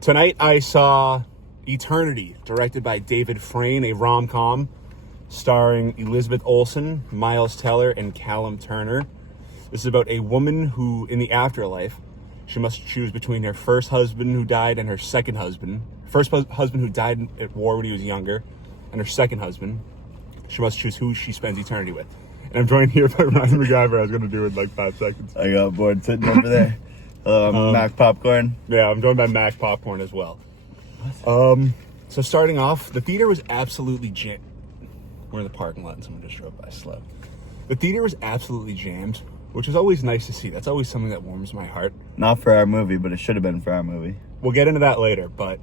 Tonight I saw Eternity, directed by David Freyme, a rom-com starring Elizabeth Olsen, Miles Teller, and Callum Turner. This is about a woman who, in the afterlife, she must choose between her first husband who died and her second husband. First husband who died at war when he was younger, and her second husband. She must choose who she spends eternity with. And I'm joined here by Ryan MacGyver. I was going to do it in like 5 seconds. I got bored sitting over there. Mac Popcorn. Yeah, I'm joined by Mac Popcorn as well. So starting off, the theater was absolutely jammed. We're in the parking lot and someone just drove by slow. The theater was absolutely jammed, which is always nice to see. That's always something that warms my heart. Not for our movie, but it should have been for our movie. We'll get into that later, but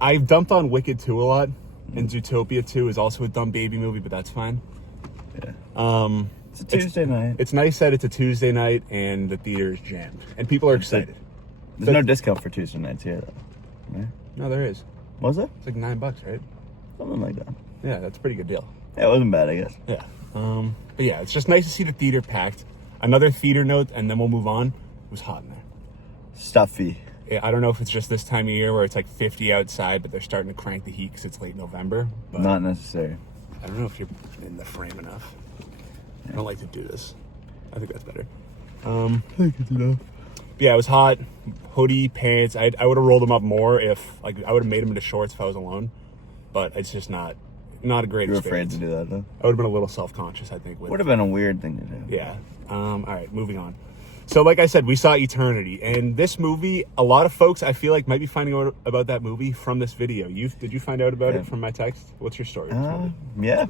I've dumped on Wicked 2 a lot, and Zootopia 2 is also a dumb baby movie, but that's fine. Yeah. It's a Tuesday night. It's nice that it's a Tuesday night and the theater is jammed, and people are excited. There's no discount for Tuesday nights here, though. Yeah. No, there is. Was it? It's like $9, right? Something like that. Yeah, that's a pretty good deal. Yeah, it wasn't bad, I guess. Yeah. But yeah, it's just nice to see the theater packed. Another theater note, and then we'll move on. It was hot in there. Stuffy. Yeah, I don't know if it's just this time of year where it's like 50 outside, but they're starting to crank the heat because it's late November. But Not necessary. I don't know if you're in the frame enough. I don't like to do this. I think that's better. I think it's enough. But yeah, it was hot. Hoodie, pants. I would have rolled them up more if, like, I would have made them into shorts if I was alone. But it's just not a great You were experience. afraid to do that, though? I would have been a little self-conscious, I think. Would have been a weird thing to do. Yeah. All right, moving on. So, like I said, we saw Eternity, and this movie, a lot of folks, I feel like, might be finding out about that movie from this video. Did you find out about it from my text? What's your story? Yeah.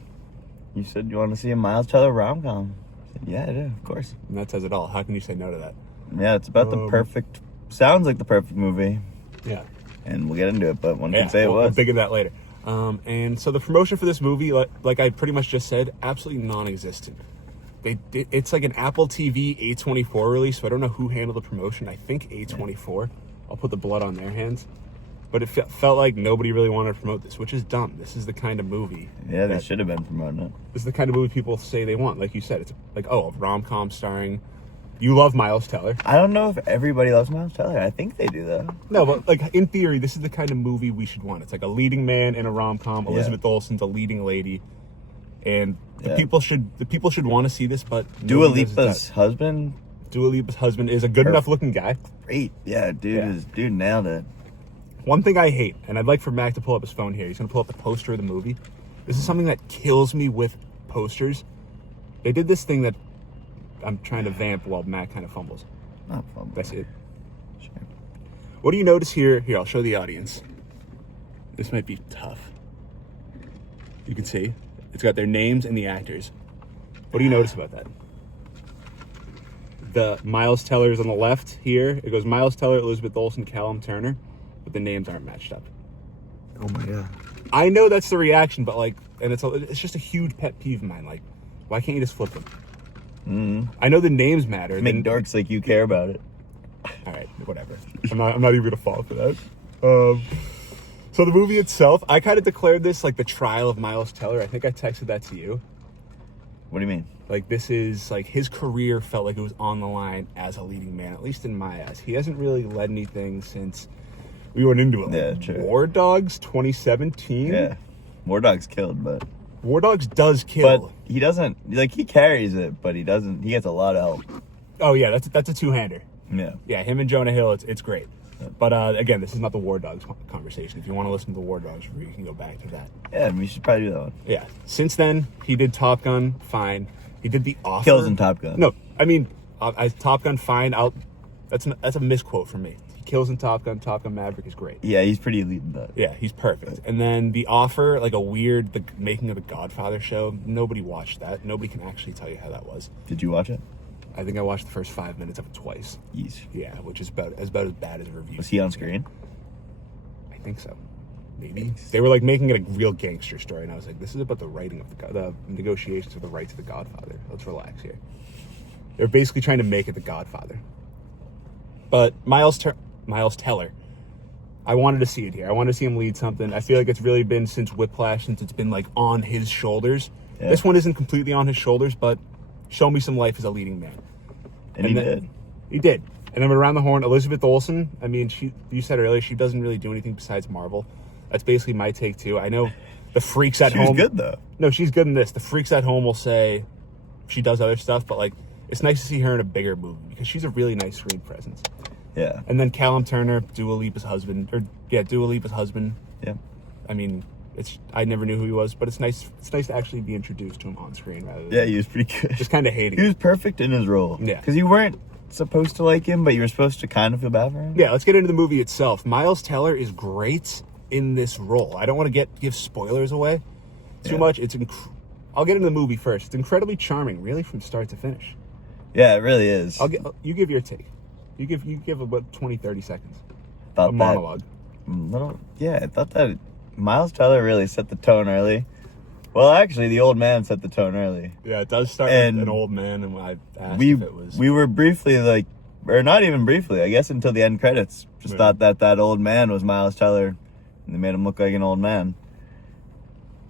You said you want to see a Miles Teller rom-com. I said, yeah, I do, of course. And that says it all. How can you say no to that? Yeah, it's about the perfect, sounds like the perfect movie. Yeah. And we'll get into it, but one can say it was. We'll dig into that later. And so the promotion for this movie, like I pretty much just said, absolutely non-existent. It's like an Apple TV A24 release, so I don't know who handled the promotion. I think A24. I'll put the blood on their hands. But it felt like nobody really wanted to promote this, which is dumb. This is the kind of movie. Yeah, they should have been promoting it. This is the kind of movie people say they want. Like you said, it's like, a rom-com starring... You love Miles Teller. I don't know if everybody loves Miles Teller. I think they do, though. No, but like in theory, this is the kind of movie we should want. It's like a leading man in a rom-com. Elizabeth Olsen's a leading lady. And the people should want to see this, but Dua Lipa's husband is a good enough looking guy. Great. Yeah, dude nailed it. One thing I hate, and I'd like for Mac to pull up his phone here. He's going to pull up the poster of the movie. This is something that kills me with posters. They did this thing that I'm trying to vamp while Mac kind of fumbles. Not fumble. That's it. Sure. What do you notice here? Here, I'll show the audience. This might be tough. You can see. It's got their names and the actors. What do you notice about that? The Miles Teller is on the left here. It goes Miles Teller, Elizabeth Olsen, Callum Turner, but the names aren't matched up. Oh my god. I know that's the reaction, but like, and it's just a huge pet peeve of mine. Like, why can't you just flip them? I know the names matter. Make dorks like you care about it. All right, whatever. I'm not even gonna fall for that. So the movie itself, I kind of declared this like the trial of Miles Teller. I think I texted that to you. What do you mean? Like, this is like his career felt like it was on the line as a leading man, at least in my eyes. He hasn't really led anything since we went into it. Yeah, true. War Dogs 2017. Yeah, War Dogs killed, but War Dogs does kill. But he doesn't, like, he carries it, but he doesn't, he gets a lot of help. Oh yeah, that's a two-hander. Yeah, him and Jonah Hill, it's great. But again, this is not the War Dogs conversation. If you want to listen to the War Dogs, you can go back to that. Yeah, we should probably do that one. Yeah. Since then, he did Top Gun, fine. He did The Offer. Kills in Top Gun. No, I mean, Top Gun, fine. That's a misquote from me. He kills in Top Gun. Top Gun Maverick is great. Yeah, he's pretty elite in that. Yeah, he's perfect. And then The Offer, like the making of the Godfather show. Nobody watched that. Nobody can actually tell you how that was. Did you watch it? I think I watched the first 5 minutes of it twice. Yes. Yeah, which is about as bad as a review. Was he on screen? I think so. Maybe. They were like making it a real gangster story, and I was like, this is about the writing of the negotiations of the rights of the Godfather. Let's relax here. They're basically trying to make it the Godfather. But Miles Teller, I wanted to see it here. I wanted to see him lead something. I feel like it's really been since Whiplash, since it's been like on his shoulders. Yeah. This one isn't completely on his shoulders, but show me some life as a leading man. And he did. He did. And then around the horn, Elizabeth Olsen. I mean, you said earlier she doesn't really do anything besides Marvel. That's basically my take too. I know the freaks at home. She's good though. No, she's good in this. The freaks at home will say she does other stuff, but like it's nice to see her in a bigger movie because she's a really nice screen presence. Yeah. And then Callum Turner, Dua Lipa's husband. Yeah. I mean, I never knew who he was, but it's nice. It's nice to actually be introduced to him on screen rather than Yeah, he was pretty good. just kind of hating. He him. was perfect in his role. Yeah. Because you weren't supposed to like him, but you were supposed to kind of feel bad for him. Yeah, let's get into the movie itself. Miles Teller is great in this role. I don't want to give spoilers away too much. I'll get into the movie first. It's incredibly charming, really, from start to finish. Yeah, it really is. You give your take. You give about 20, 30 seconds. Thought A monologue. I thought that Miles Teller really set the tone early. Well, actually, the old man set the tone early. Yeah, it does start with an old man, and I asked if it was... We were briefly or not even briefly, I guess until the end credits, just thought that old man was Miles Teller, and they made him look like an old man.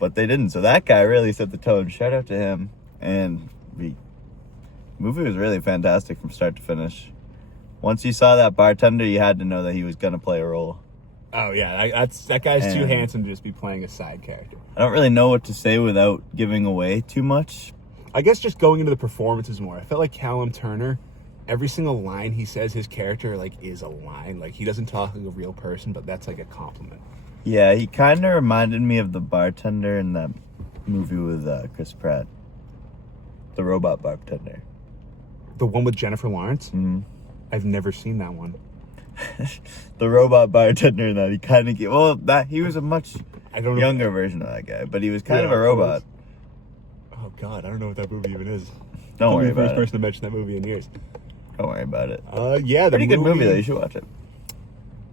But they didn't, so that guy really set the tone. Shout out to him. And the movie was really fantastic from start to finish. Once you saw that bartender, you had to know that he was going to play a role. Oh, yeah, that guy's too handsome to just be playing a side character. I don't really know what to say without giving away too much. I guess just going into the performances more. I felt like Callum Turner, every single line he says, his character, like, is a line. Like, he doesn't talk like a real person, but that's, like, a compliment. Yeah, he kind of reminded me of the bartender in that movie with Chris Pratt. The robot bartender. The one with Jennifer Lawrence? Mm-hmm. I've never seen that one. The robot bartender in that, he kind of... he was a much younger know. version of that guy, but he was kind of a robot. Oh, God, I don't know what that movie even is. Don't worry I'm the about first it. person to mention that movie in years. Don't worry about it. Yeah, Pretty good movie, though. You should watch it.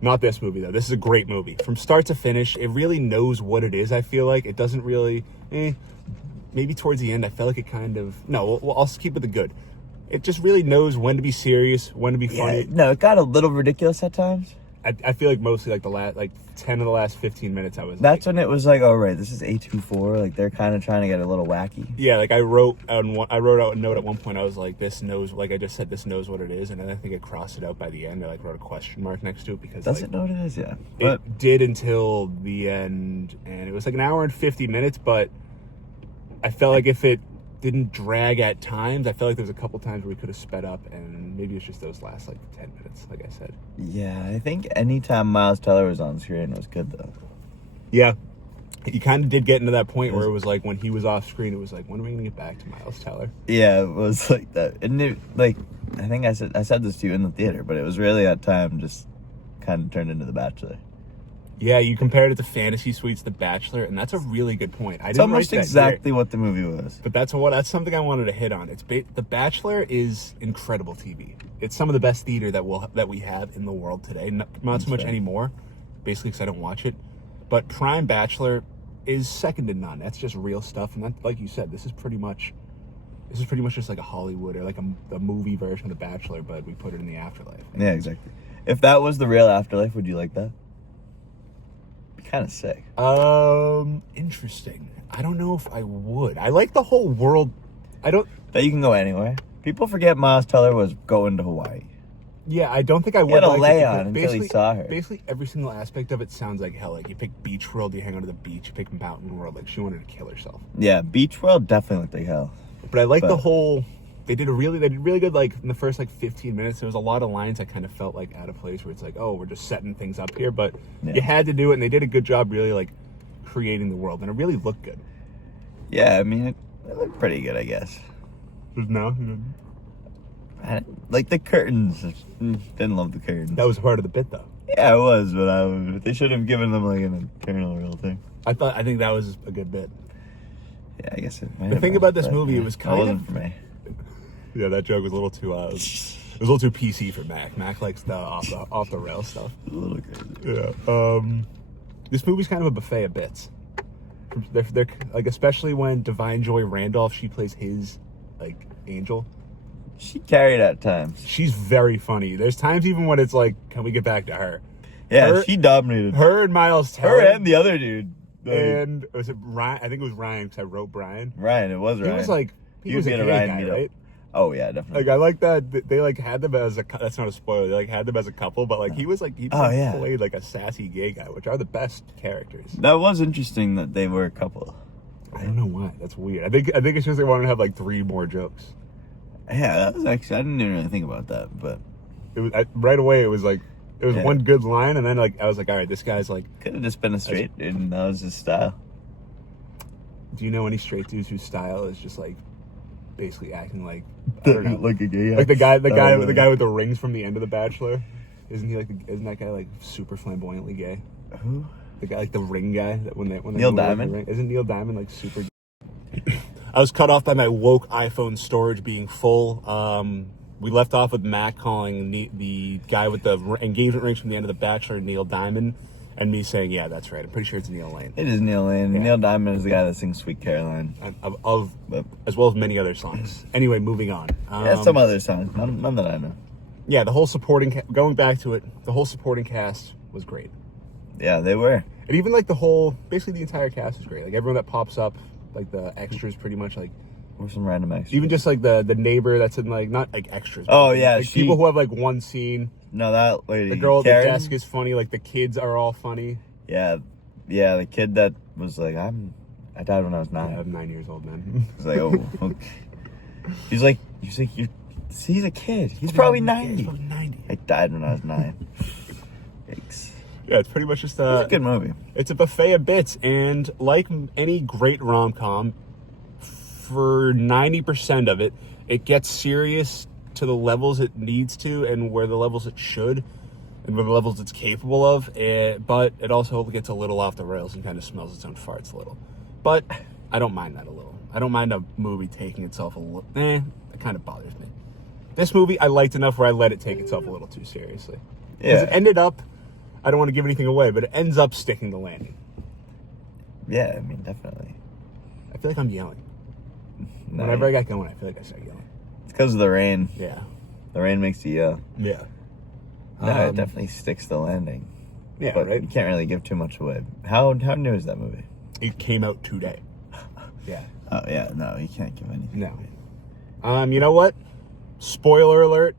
Not this movie, though. This is a great movie. From start to finish, it really knows what it is, I feel like. It doesn't really... maybe towards the end, I felt like it kind of... No, I'll keep with the good. It just really knows when to be serious, when to be funny. Yeah, no, it got a little ridiculous at times. I feel like mostly like the last 10 of the last 15 minutes I was That's when it was like, oh right, this is A24, like they're kind of trying to get a little wacky. Yeah, like I wrote out a note at one point. I was like, this knows, like I just said, this knows what it is, and then I think I crossed it out by the end. I like wrote a question mark next to it because Does it know what it is? Yeah, it did until the end, and it was like an hour and 50 minutes. But I felt like if it didn't drag at times, I felt like there was a couple times where we could have sped up, and maybe it's just those last like 10 minutes, like I said. Yeah, I think anytime Miles Teller was on screen was good though. Yeah, you kind of did get into that point where it was like when he was off screen, it was like, when are we gonna get back to Miles Teller? Yeah, it was like that, and it, like I think I said this to you in the theater, but it was really at time just kind of turned into The Bachelor. Yeah, you compared it to Fantasy Suites, The Bachelor, and that's a really good point. It's almost exactly what the movie was. But that's something I wanted to hit on. The Bachelor is incredible TV. It's some of the best theater that we have in the world today. Not so much anymore, basically because I don't watch it. But Prime Bachelor is second to none. That's just real stuff, and that, like you said, this is pretty much just like a Hollywood or like a movie version of The Bachelor, but we put it in the afterlife. Yeah, exactly. If that was the real afterlife, would you like that? Kind of sick. Interesting. I don't know if I would. I like the whole world. That you can go anywhere. People forget Miles Teller was going to Hawaii. Yeah, I don't think I would. He had a like lay it on until he saw her. Basically, every single aspect of it sounds like hell. Like you pick Beach World, you hang out at the beach. You pick Mountain World, like she wanted to kill herself. Yeah, Beach World definitely looked like hell. But I like the whole. They did really good. Like in the first 15 minutes, there was a lot of lines I kind of felt like out of place. Where it's like, oh, we're just setting things up here, but you had to do it, and they did a good job, really like creating the world, and it really looked good. Yeah, I mean, it looked pretty good, I guess. No, like the curtains. Didn't love the curtains. that was part of the bit, though. Yeah, it was, but they should have given them like an internal real thing. I think that was a good bit. Yeah, I guess it might The have thing been, about this but, movie, it was kind wasn't of for me. Yeah, that joke was a little too. It was a little too PC for Mac. Mac likes the off the rail stuff. A little crazy. Yeah. This movie's kind of a buffet of bits. They're like, especially when Divine Joy Randolph, she plays his like angel. She carried at times. She's very funny. There's times even when it's like, can we get back to her? Yeah, she dominated. Her and Miles Teller. Her and the other dude. And was it Ryan? I think it was Ryan because I wrote Brian. Ryan, it was Ryan. He was like, he was a gay guy, right? Oh yeah, definitely. Like I like that they like had them as a. That's not a spoiler. They like had them as a couple, but like he Oh, yeah. played like a sassy gay guy, which are the best characters. That was interesting that they were a couple. I don't know why. That's weird. I think it's just they wanted to have like 3 more jokes. Yeah, that was actually, I didn't even really think about that, but It was right away. It was like Yeah. one good line, and then like I was like, all right, this guy's like. could have just been a straight dude, and that was his style. Do you know any straight dudes whose style is just like basically acting like I don't know, Like a gay. like the guy Oh, the guy with the rings from the end of The Bachelor? Isn't that guy like super flamboyantly gay? Who? The guy like the ring guy that when they Neil go over the Diamond? ring- Isn't Neil Diamond like super? I was cut off by my woke iPhone storage being full. We left off with Matt calling the guy with the engagement rings from the end of The Bachelor Neil Diamond, and me saying, yeah, that's right. I'm pretty sure it's Neil Lane. It is Neil Lane. Yeah. Neil Diamond is the guy that sings "Sweet Caroline." Of as well as many other songs. Anyway, moving on. Yeah, some other songs, none that I know. Yeah, the whole supporting going back to it, the whole supporting cast was great. Yeah, they were. And even like basically the entire cast was great. Like everyone that pops up, like the extras, pretty much like Or some random extras. even just like the neighbor that's in like not like extras. Oh, but, yeah, like people who have like one scene. No, that lady. The girl at the Karen? desk is funny. Like the kids are all funny. Yeah, the kid that was like, I died when I was 9. I'm 9 years old, man. He's like, oh, okay. He's like, he's a kid. He's probably 90. He's probably 90. I died when I was 9. Yikes. Yeah, it's pretty much just It's a good movie. It's a buffet of bits, and like any great rom-com, for 90% of it, it gets serious to the levels it needs to, and where the levels it should, and where the levels it's capable of. But it also gets a little off the rails and kind of smells its own farts a little. But I don't mind that a little. I don't mind a movie taking itself a little. It kind of bothers me. This movie I liked enough where I let it take itself a little too seriously. Because Yeah. it ended up, I don't want to give anything away, but it ends up sticking the landing. Yeah, I mean, definitely. I feel like I'm yelling. No, Whenever I got going, I feel like I start yelling. it's because of the rain. Yeah. The rain makes you yell. Yeah. No, it definitely sticks the landing. Yeah, But right? you can't really give too much away. How new is that movie? It came out today. Yeah. Oh, yeah, no, you can't give anything. No. You know what? Spoiler alert.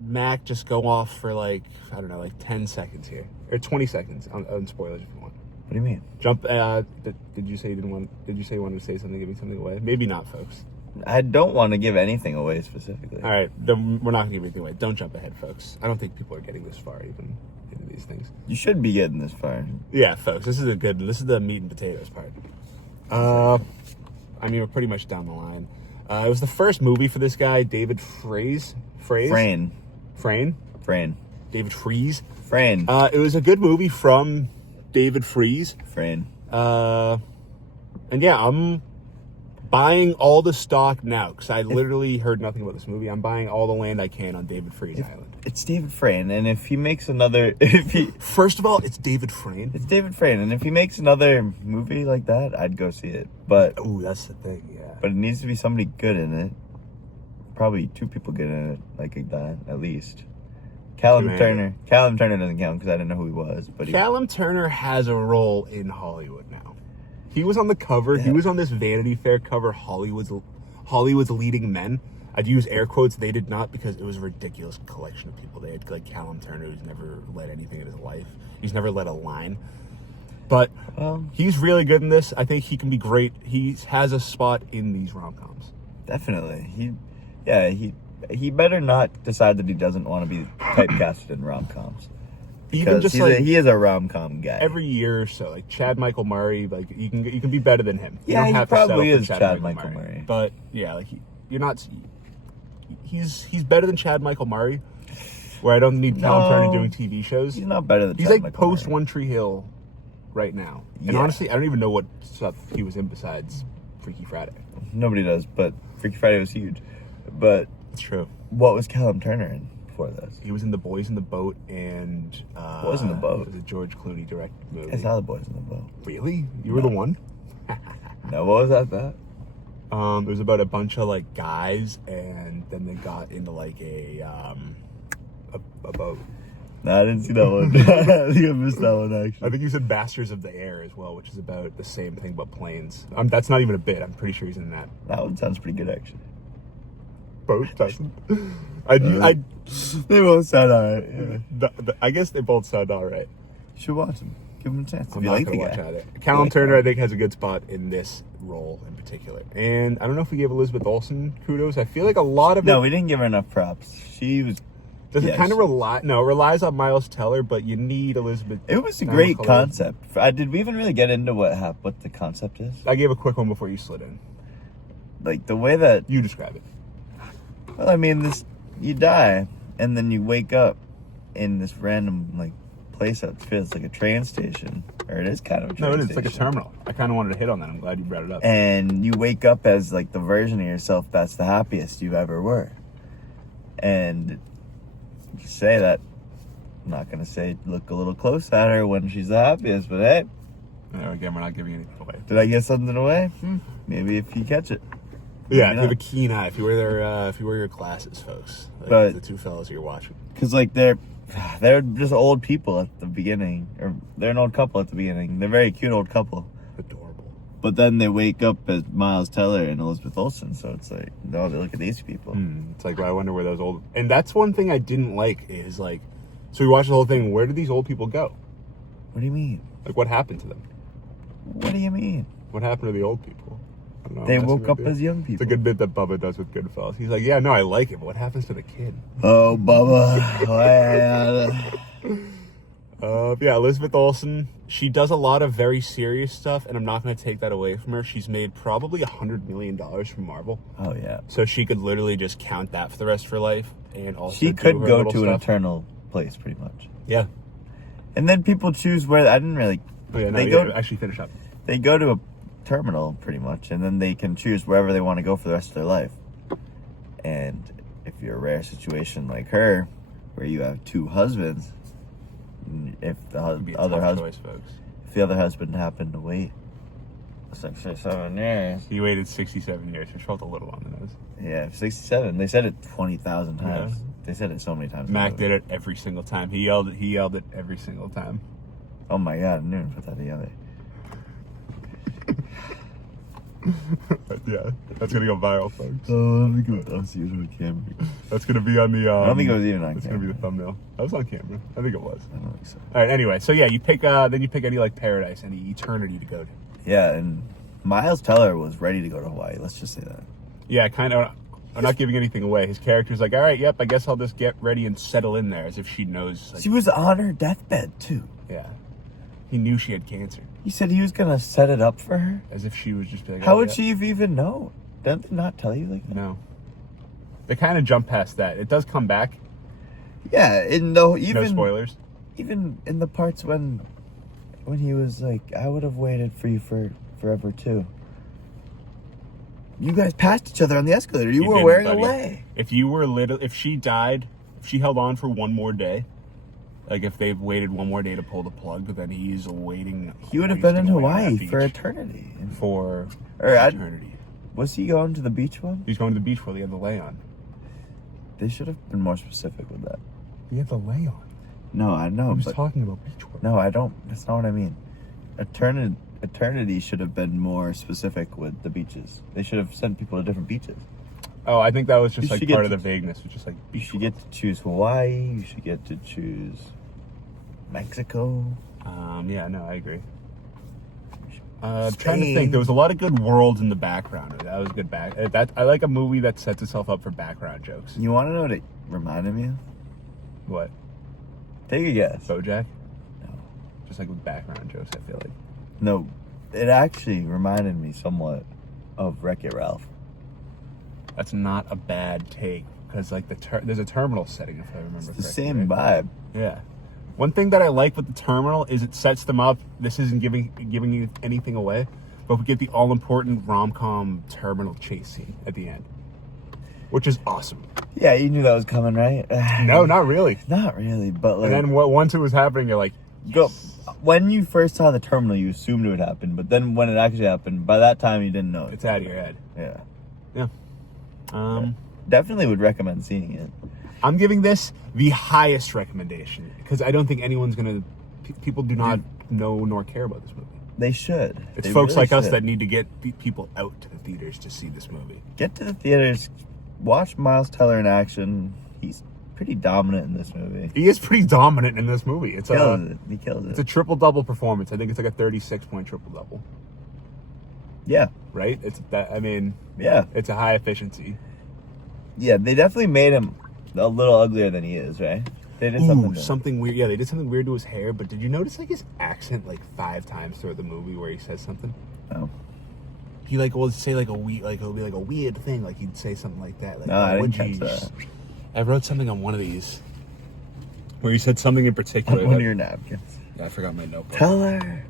Mac, just go off for like, I don't know, like 10 seconds here. Or 20 seconds on spoilers if you want. What do you mean? Jump, did you say you wanted to say something, giving something away? Maybe not, folks. I don't want to give anything away specifically. All right, then we're not going to give anything away. Don't jump ahead, folks. I don't think people are getting this far even into these things. You should be getting this far. Yeah, folks, this is the meat and potatoes part. I mean, we're pretty much down the line. It was the first movie for this guy, David Freyme. Frayne. David Freeze. Frayne. It was a good movie from David Freeze. Frayne. And yeah, I'm buying all the stock now because I literally heard nothing about this movie. I'm buying all the land I can on David Freeze Island. It's David Frayne, and if he makes another, First of all, it's David Frayne. it's David Frayne, and if he makes another movie like that, I'd go see it. But Ooh, that's the thing, yeah. it needs to be somebody good in it. Probably 2 people good in it, like that at least. Callum Turner doesn't count because I didn't know who he was. But Callum Turner has a role in Hollywood now. He was on the cover. Yeah. He was on this Vanity Fair cover, Hollywood's leading men. I'd use air quotes. They did not, because it was a ridiculous collection of people. They had like Callum Turner, who's never led anything in his life. He's never led a line. But he's really good in this. I think he can be great. He has a spot in these rom-coms. Definitely. He better not decide that he doesn't want to be typecasted in rom-coms. Even just he is a rom-com guy. every year or so, like Chad Michael Murray, like you can be better than him. You Yeah, don't he have to settle probably for is Chad Michael Murray. But yeah, like you're not. He's better than Chad Michael Murray, where I don't need Callum Turner doing TV shows. He's not better than He's Chad like Michael post Murray. One Tree Hill right now. And Yeah. honestly, I don't even know what stuff he was in besides Freaky Friday. Nobody does, but Freaky Friday was huge. But It's true. what was Callum Turner in before this? He was in The Boys in the Boat and Boys in the Boat? It was a George Clooney directed movie. I saw The Boys in the Boat. Really? You were the one? No, what was that about? It was about a bunch of like guys, and then they got into like a boat. No, I didn't see that one. I think I missed that one, actually. I think you said Masters of the Air as well, which is about the same thing but planes. That's not even a bit. I'm pretty sure he's in that. That one sounds pretty good, actually. both doesn't. I They both sound alright. Yeah. I guess they both sound all right. You should watch them. Give them a chance. I'm not gonna watch it. Callum Turner, I think, has a good spot in this role in particular. And I don't know if we gave Elizabeth Olsen kudos. I feel like a lot of No, we didn't give her enough props. She was. Does it kind of rely? No, it relies on Miles Teller, but you need Elizabeth. It was a great concept. Did we even really get into what the concept is? I gave a quick one before you slid in. Like the way that you describe it. Well, I mean, you die and then you wake up in this random like place that feels like a train station, or it is kind of a train station. No, it is like a terminal. I kind of wanted to hit on that. I'm glad you brought it up. And you wake up as like the version of yourself that's the happiest you ever were. And you say that, I'm not gonna say look a little close at her when she's the happiest, but hey. Again, we're not giving anything away. Did I give something away? Maybe if you catch it. Yeah, if you have a keen eye, if you wear your glasses, folks. Like but the two fellas you're watching. Because like they're just old people at the beginning, or they're an old couple at the beginning. They're a very cute old couple. Adorable. But then they wake up as Miles Teller and Elizabeth Olsen, so it's like, no, they look at these people. It's like, well, I wonder where those old... And that's one thing I didn't like is like, so we watched the whole thing, where did these old people go? What do you mean? Like, what happened to them? What do you mean? What happened to the old people? I don't know, they woke up as young people. It's a good bit that Bubba does with Goodfellas. He's like, yeah, no, I like it, but what happens to the kid? Oh, Bubba. Yeah, Elizabeth Olsen, she does a lot of very serious stuff, and I'm not going to take that away from her. She's made probably $100 million from Marvel. Oh, yeah. So she could literally just count that for the rest of her life, and also she could go to an eternal place, pretty much. Yeah. And then people choose where... I didn't really... Oh, yeah, no, actually finish up. They go to a terminal, pretty much, and then they can choose wherever they want to go for the rest of their life. And if you're a rare situation like her, where you have two husbands, if the other husband happened to wait 67 years, he waited 67 years, which felt a little on the nose. Yeah, 67. They said it 20,000 times. Yeah. They said it so many times. Mac did it every single time. He yelled it every single time. Oh my god, I didn't even put that together. Yeah, that's gonna go viral, folks. Oh, let me go. I'll see it on camera. That's gonna be on the. I don't think it was even on That's camera. gonna be the thumbnail. That was on camera. I think it was. I don't think so. All right. Anyway, so yeah, you pick. Then you pick any like paradise, any eternity to go to. Yeah, and Miles Teller was ready to go to Hawaii. Let's just say that. Yeah, kind of. I'm not giving anything away. His character's like, all right, yep, I guess I'll just get ready and settle in there, as if she knows. Like, she was on her deathbed too. Yeah. He knew she had cancer. He said he was gonna set it up for her. As if she was just like, how would she have even known? Didn't they not tell you like that? No. They kind of jump past that. It does come back. Yeah, no spoilers. Even in the parts when he was like, I would have waited for you for forever too. You guys passed each other on the escalator. You were wearing a lei. If she died, if she held on for one more day, like if they've waited one more day to pull the plug, then he's waiting. He would have been in Hawaii for eternity. Eternity. Was he going to the beach one? He's going to the beach while he had the lei on. They should have been more specific with that. He had the lei on. No, I know. I was talking about beach work. No, I don't. That's not what I mean. Eternity should have been more specific with the beaches. They should have sent people to different beaches. Oh, I think that was just like part of the vagueness. It's just like you should get to choose Hawaii. You should get to choose Mexico. Yeah, no, I agree. I'm trying to think. There was a lot of good worlds in the background. That was good I like a movie that sets itself up for background jokes. You want to know what it reminded me of? What? Take a guess. BoJack? No. Just like with background jokes, I feel like. No, it actually reminded me somewhat of Wreck-It Ralph. That's not a bad take, because like there's a terminal setting, if I remember correctly. It's the same vibe. Yeah. One thing that I like with the terminal is it sets them up. This isn't giving you anything away, but we get the all-important rom-com terminal chase scene at the end, which is awesome. Yeah, you knew that was coming, right? No, not really. Not really, but like... And then once it was happening, you're like... Yes. When you first saw the terminal, you assumed it would happen, but then when it actually happened, by that time you didn't know it. It's out of your head. Yeah. Yeah. Definitely would recommend seeing it. I'm giving this the highest recommendation because I don't think anyone's gonna. People do not know nor care about this movie. They should. It's folks like us that need to get people out to the theaters to see this movie. Get to the theaters watch Miles Teller in action. He's pretty dominant in this movie. He is pretty dominant in this movie. He kills it. It's a triple-double performance. I think it's like a 36-point triple-double. Yeah. Right? It's that. I mean, Yeah. It's a high efficiency. Yeah, they definitely made him a little uglier than he is, right? They did something weird. Yeah, they did something weird to his hair. But did you notice like his accent like 5 times throughout the movie where he says something? No. He like will say like it'll be like a weird thing. Like he'd say something like that. Like, No, I didn't catch that. I wrote something on one of these where he said something in particular. On one of your napkins. Yeah, I forgot my notebook. Teller.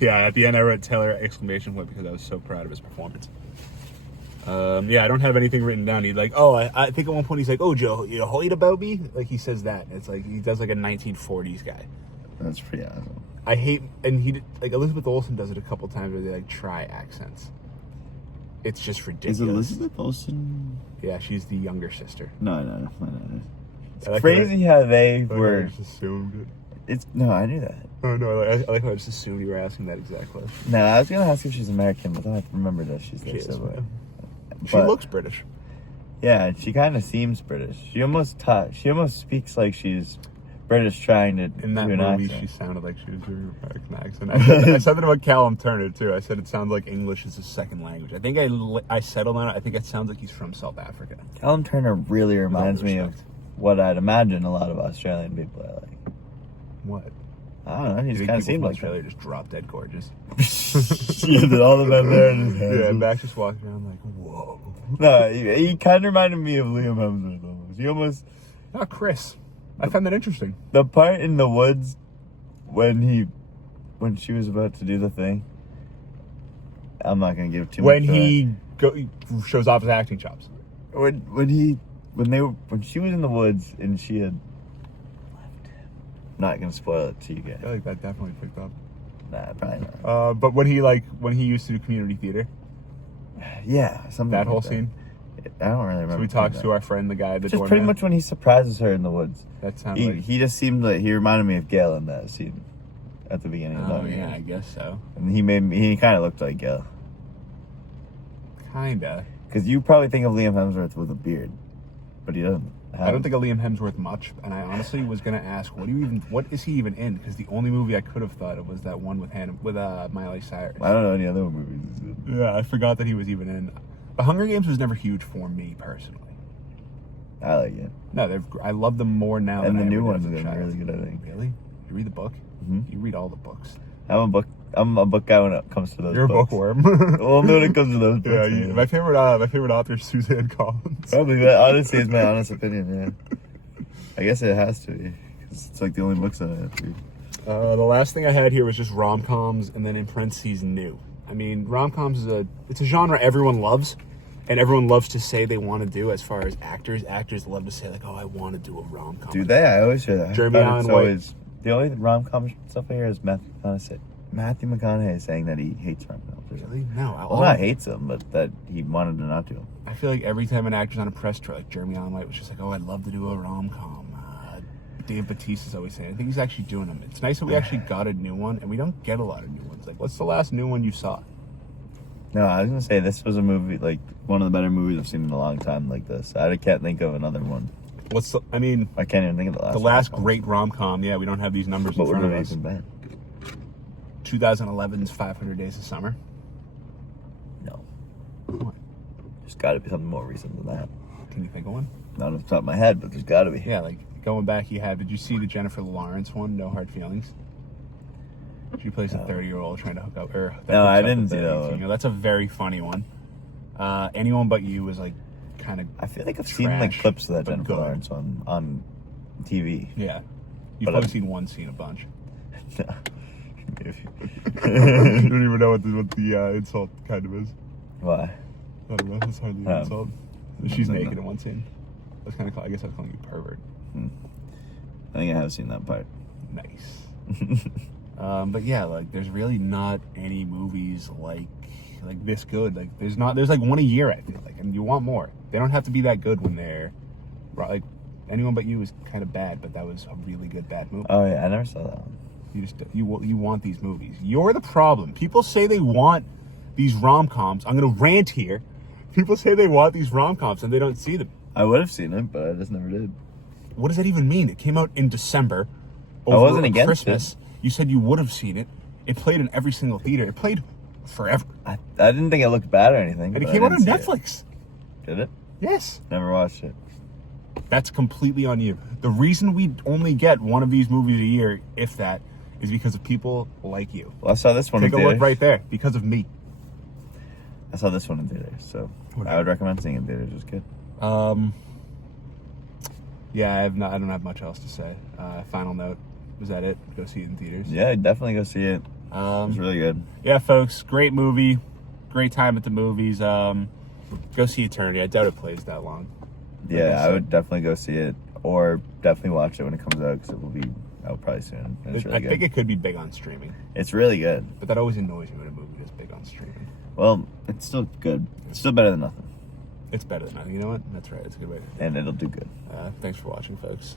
Yeah, at the end I wrote Teller exclamation point because I was so proud of his performance. Yeah, I don't have anything written down. He's like, I think at one point he's like, oh, Joe, you heard about me? Like he says that. It's like he does like a 1940s guy. That's pretty awesome. I hate, and he like Elizabeth Olsen does it a couple times where they like try accents. It's just ridiculous. Is Elizabeth Olsen? Yeah, she's the younger sister. No. It's like crazy how they were. I just assumed it. I knew that. Oh no, I like how I just assumed you were asking that exact question. No, I was gonna ask if she's American, but then I remembered that she's there somewhere. She looks British. Yeah, she kind of seems British. She almost speaks like she's British trying to in that do an movie. accent. She sounded like she was doing an American accent. I said that about Callum Turner too. I said it sounds like English is his second language. I think I settled on it. I think it sounds like he's from South Africa. Callum Turner really reminds me of what I'd imagine a lot of Australian people are like. What? I don't know. He just kind of seemed like Australia just drop dead gorgeous. Yeah, all the men there. Yeah, and Max just walking around like, whoa. No, he kind of reminded me of Liam Hemsworth almost. He almost. Oh, Chris. I found that interesting. The part in the woods when she was about to do the thing. I'm not gonna give too much. When he shows off his acting chops. When she was in the woods and she had left him. Not gonna spoil it to you guys. I feel like that definitely picked up. Nah, probably not. But when he used to do community theater. Yeah, something. That like whole that. scene. I don't really remember. So we talked to our friend, the guy, the just doorman. pretty much when he surprises her in the woods. That sounds He just seemed like he reminded me of Gail in that scene at the beginning. Oh yeah, I guess so. And he kind of looked like Gail. Kinda. Because you probably think of Liam Hemsworth with a beard, but he doesn't. I don't think of Liam Hemsworth much, and I honestly was gonna ask, what is he even in? Because the only movie I could have thought of was that one with Miley Cyrus. I don't know any other movies he's in. Yeah, I forgot that he was even in. The Hunger Games was never huge for me personally. I like it. No, I love them more now. And than the new ones one's really good, I think. Really? You read the book? Mm-hmm. You read all the books. I'm a book guy when it comes to those. You're books. a bookworm. Well, when it comes to those books. Yeah, my favorite author is Suzanne Collins. Probably that. Honestly, is my honest opinion. Yeah. I guess it has to be. 'Cause it's like the only books that I have to read. The last thing I had here was just rom-coms, and then in parentheses, new. I mean, rom-coms it's a genre everyone loves, and everyone loves to say they want to do. As far as actors love to say like, "Oh, I want to do a rom-com." Do they? I always hear that. Jeremy Allen White. The only rom-com stuff I hear is Matthew McConaughey saying that he hates rom-coms. Really? No. Well, not hates them, but that he wanted to not do them. I feel like every time an actor's on a press tour, like Jeremy Allen White was just like, "Oh, I'd love to do a rom-com." Dave Bautista's always saying, I think he's actually doing them. It's nice that we actually got a new one, and we don't get a lot of new ones. Like, what's the last new one you saw? No, I was gonna say this was a movie, like one of the better movies I've seen in a long time. Like this, I can't think of another one. I mean, I can't even think of the last. The last great rom-com. Yeah, we don't have these numbers in front of us. 2011's 500 Days of Summer. No. What? There's got to be something more recent than that. Can you think of one? Not off the top of my head, but there's got to be. Yeah, like going back, did you see the Jennifer Lawrence one, No Hard Feelings? She plays a 30-year-old trying to hook up. No, I didn't see that one. That's a very funny one. Anyone But You was like kind of. I feel like I've seen like clips of that Jennifer Lawrence on TV. Yeah, you've probably seen one scene a bunch. No. You don't even know what the insult kind of is. Why? I don't know. That's hardly an insult. She's naked in one scene. That's kind of. I guess I was calling you pervert. I think I have seen that part. Nice. But yeah, like there's really not any movies like this good. Like there's like one a year, I feel like, and you want more. They don't have to be that good when they're like Anyone But You is kind of bad, but that was a really good bad movie. Oh yeah, I never saw that one. You want these movies. You're the problem. People say they want these rom-coms. I'm gonna rant here People say they want these rom-coms and they don't see them. I would have seen it, but I just never did. What does that even mean? It came out in December. I wasn't over against Christmas. You said you would have seen it. It played in every single theater. It played forever. I didn't think it looked bad or anything. And it but came I out on didn't see Netflix. it. Did it? Yes. Never watched it. That's completely on you. The reason we only get one of these movies a year, if that, is because of people like you. Well, I saw this one Take in a theaters. look right there. Because of me. I saw this one in theaters, so Whatever. I would recommend seeing it in theaters. It was good. Yeah, I don't have much else to say. Final note. Was that it? Go see it in theaters. Yeah, definitely go see it. It was really good. Yeah, folks. Great movie. Great time at the movies. Go see Eternity. I doubt it plays that long. Yeah, I would definitely go see it, or definitely watch it when it comes out, because it will be out probably soon. And it's really I good. think it could be big on streaming. It's really good. But that always annoys me when a movie is big on streaming. Well, it's still good. It's still better than nothing. It's better than nothing. You know what? That's right. It's a good way. And it'll do good. Thanks for watching, folks.